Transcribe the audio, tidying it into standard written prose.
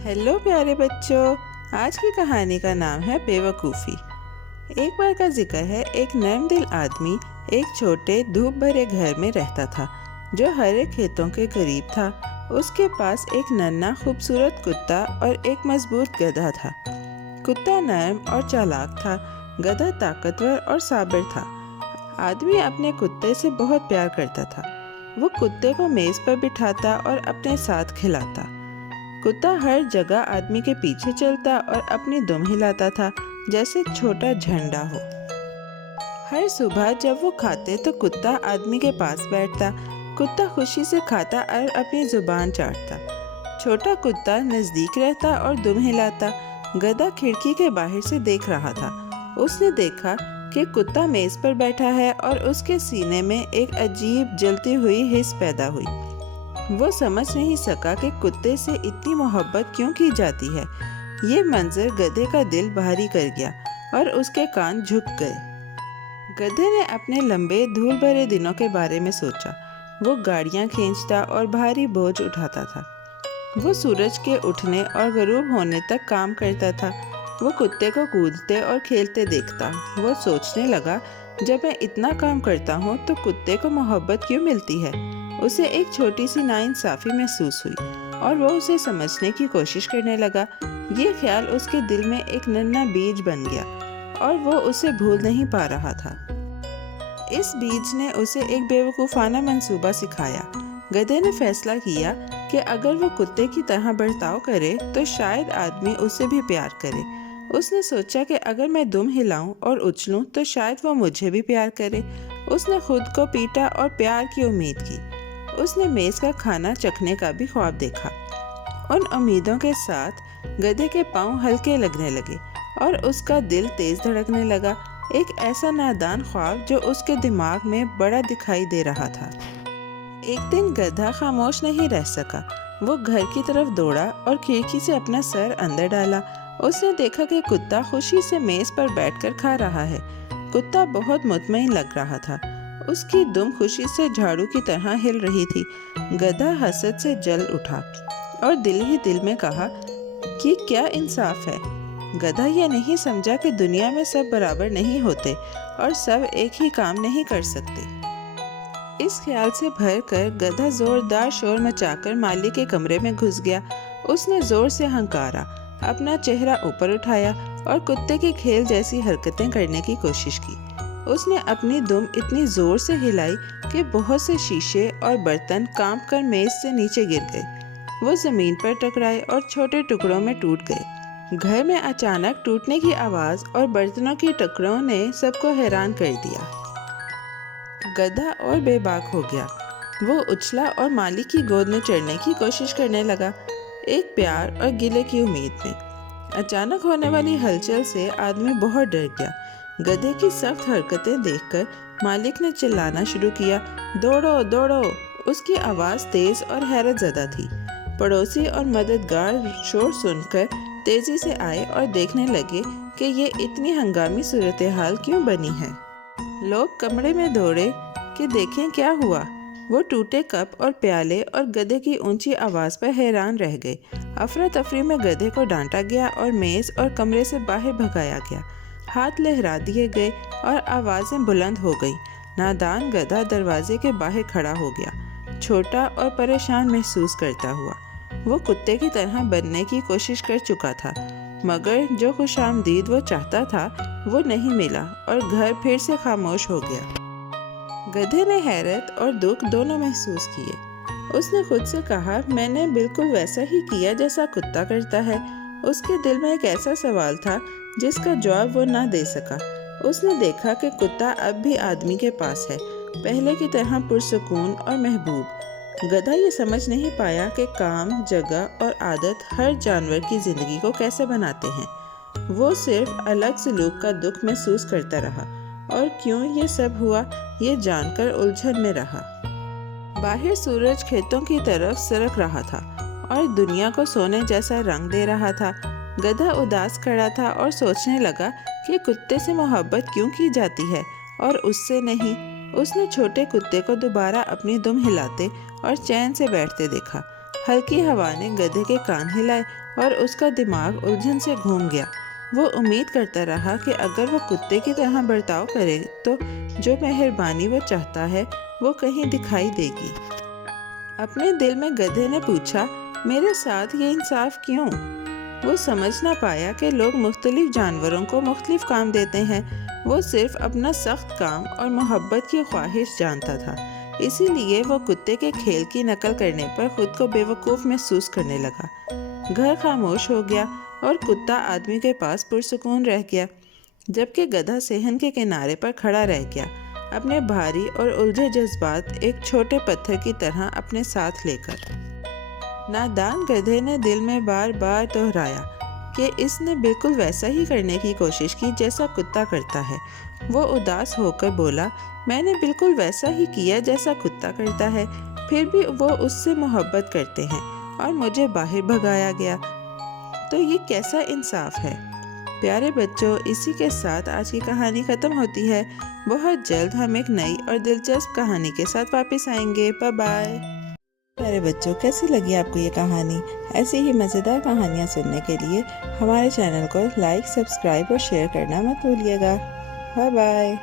Hello प्यारे बच्चों, आज की कहानी का नाम है बेवकूफ़ी। एक बार का जिक्र है, एक नर्म दिल आदमी एक छोटे धूप भरे घर में रहता था जो हरे खेतों के करीब था। उसके पास एक नन्हा खूबसूरत कुत्ता और एक मजबूत गधा था। कुत्ता नर्म और चालाक था, गधा ताकतवर और साबिर था। आदमी अपने कुत्ते से बहुत प्यार करता था। वो कुत्ते को मेज़ पर बिठाता और अपने साथ खिलाता। कुत्ता हर जगह आदमी के पीछे चलता और अपनी दुम हिलाता था जैसे छोटा झंडा हो। हर सुबह जब वो खाते तो कुत्ता आदमी के पास बैठता। कुत्ता खुशी से खाता और अपनी जुबान चाटता। छोटा कुत्ता नज़दीक रहता और दुम हिलाता। गधा खिड़की के बाहर से देख रहा था। उसने देखा कि कुत्ता मेज़ पर बैठा है और उसके सीने में एक अजीब जलती हुई हिस्स पैदा हुई। वो समझ नहीं सका कि कुत्ते से इतनी मोहब्बत क्यों की जाती है। ये मंजर गधे का दिल भारी कर गया और उसके कान झुक गए। गधे ने अपने लंबे धूल भरे दिनों के बारे में सोचा। वो गाड़ियाँ खींचता और भारी बोझ उठाता था। वो सूरज के उठने और गरूब होने तक काम करता था। वो कुत्ते को कूदते और खेलते देखता। वो सोचने लगा, जब मैं इतना काम करता हूँ तो कुत्ते को मोहब्बत क्यों मिलती है। उसे एक छोटी सी नाइंसाफ़ी महसूस हुई और वो उसे समझने की कोशिश करने लगा। ये ख्याल उसके दिल में एक नन्हा बीज बन गया और वो उसे भूल नहीं पा रहा था। इस बीज ने उसे एक बेवकूफ़ाना मंसूबा सिखाया। गधे ने फैसला किया कि अगर वो कुत्ते की तरह बर्ताव करे तो शायद आदमी उसे भी प्यार करे। उसने सोचा कि अगर मैं दुम हिलाऊं और उछलूं तो शायद वो मुझे भी प्यार करे। उसने खुद को पीटा और प्यार की उम्मीद की। उसने मेज़ का खाना चखने का भी ख्वाब देखा। उन उम्मीदों के साथ गधे के पाँव हल्के लगने लगे और उसका दिल तेज धड़कने लगा। एक ऐसा नादान ख्वाब जो उसके दिमाग में बड़ा दिखाई दे रहा था। एक दिन गधा खामोश नहीं रह सका। वो घर की तरफ दौड़ा और खिड़की से अपना सर अंदर डाला। उसने देखा कि कुत्ता खुशी से मेज़ पर बैठकर खा रहा है। कुत्ता बहुत मुतमईन लग रहा था। उसकी दुम खुशी से झाड़ू की तरह हिल रही थी। गधा हसद से जल उठा और दिल ही दिल में कहा कि क्या इंसाफ है। गधा ये नहीं समझा कि दुनिया में सब बराबर नहीं होते और सब एक ही काम नहीं कर सकते। इस ख्याल से भरकर गधा जोरदार शोर मचाकर माली के कमरे में घुस गया। उसने जोर से हंकारा, अपना चेहरा ऊपर उठाया और कुत्ते के खेल जैसी हरकतें करने की कोशिश की। उसने अपनी दुम इतनी जोर से हिलाई कि बहुत से शीशे और बर्तन कांप कर मेज से नीचे गिर गए। वो जमीन पर टकराए और छोटे टुकड़ों में टूट गए। घर में अचानक टूटने की आवाज़ और बर्तनों की टुकड़ों ने सबको हैरान कर दिया। गधा और बेबाक हो गया। वो उछला और मालिक की गोद में चढ़ने की कोशिश करने लगा, एक प्यार और गिले की उम्मीद में। अचानक होने वाली हलचल से आदमी बहुत डर गया। गधे की सख्त हरकतें देखकर मालिक ने चिल्लाना शुरू किया, दौड़ो दौड़ो। उसकी आवाज़ तेज़ और हैरत ज़दा थी। पड़ोसी और मददगार शोर सुनकर तेज़ी से आए और देखने लगे कि ये इतनी हंगामी सूरत हाल क्यों बनी है। लोग कमरे में दौड़े कि देखें क्या हुआ। वो टूटे कप और प्याले और गधे की ऊंची आवाज़ पर हैरान रह गए। अफरा तफरी में गधे को डांटा गया और मेज़ और कमरे से बाहर भगाया गया। हाथ लहरा दिए गए और आवाज़ें बुलंद हो गई। नादान गधा दरवाजे के बाहर खड़ा हो गया, छोटा और परेशान महसूस करता हुआ। वो कुत्ते की तरह बनने की कोशिश कर चुका था, मगर जो खुशामदीद वो चाहता था वो नहीं मिला और घर फिर से खामोश हो गया। गधे ने हैरत और दुख दोनों महसूस किए। उसने खुद से कहा, मैंने बिल्कुल वैसा ही किया जैसा कुत्ता करता है। उसके दिल में एक ऐसा सवाल था जिसका जवाब वो ना दे सका। उसने देखा कि कुत्ता अब भी आदमी के पास है, पहले की तरह पुरसुकून और महबूब। गधा ये समझ नहीं पाया कि काम, जगह और आदत हर जानवर की ज़िंदगी को कैसे बनाते हैं। वो सिर्फ अलग सलूक का दुख महसूस करता रहा और क्यों ये सब हुआ ये जानकर उलझन में रहा। बाहर सूरज खेतों की तरफ सरक रहा था और दुनिया को सोने जैसा रंग दे रहा था। गधा उदास खड़ा था और सोचने लगा कि कुत्ते से मोहब्बत क्यों की जाती है और उससे नहीं। उसने छोटे कुत्ते को दोबारा अपनी दुम हिलाते और चैन से बैठते देखा। ہلکی ہوا نے گدھے کے کان ہلائے اور اس کا دماغ الجھن سے گھوم گیا۔ وہ امید کرتا رہا کہ اگر وہ کتے کی طرح برتاؤ کرے تو جو مہربانی وہ چاہتا ہے وہ کہیں دکھائی دے گی۔ اپنے دل میں گدھے نے پوچھا، میرے ساتھ یہ انصاف کیوں؟ وہ سمجھ نہ پایا کہ لوگ مختلف جانوروں کو مختلف کام دیتے ہیں۔ وہ صرف اپنا سخت کام اور محبت کی خواہش جانتا تھا، اسی لیے وہ کتے کے کھیل کی نقل کرنے پر خود کو بے وقوف محسوس کرنے لگا۔ گھر خاموش ہو گیا اور کتا آدمی کے پاس پرسکون رہ گیا، جبکہ گدھا صحن کے کنارے پر کھڑا رہ گیا، اپنے بھاری اور الجھے جذبات ایک چھوٹے پتھر کی طرح اپنے ساتھ لے کر۔ نادان گدھے نے دل میں بار بار دہرایا کہ اس نے بالکل ویسا ہی کرنے کی کوشش کی جیسا کتا کرتا ہے۔ وہ اداس ہو کر بولا، میں نے بالکل ویسا ہی کیا جیسا کتا کرتا ہے، پھر بھی وہ اس سے محبت کرتے ہیں اور مجھے باہر بھگایا گیا، تو یہ کیسا انصاف ہے؟ پیارے بچوں، اسی کے ساتھ آج کی کہانی ختم ہوتی ہے۔ بہت جلد ہم ایک نئی اور دلچسپ کہانی کے ساتھ واپس آئیں گے۔ Bye bye. پیارے بچوں، کیسی لگی آپ کو یہ کہانی؟ ایسی ہی مزیدار کہانیاں سننے کے لیے ہمارے چینل کو لائک، سبسکرائب اور شیئر کرنا مت بھولیے گا۔ Bye bye.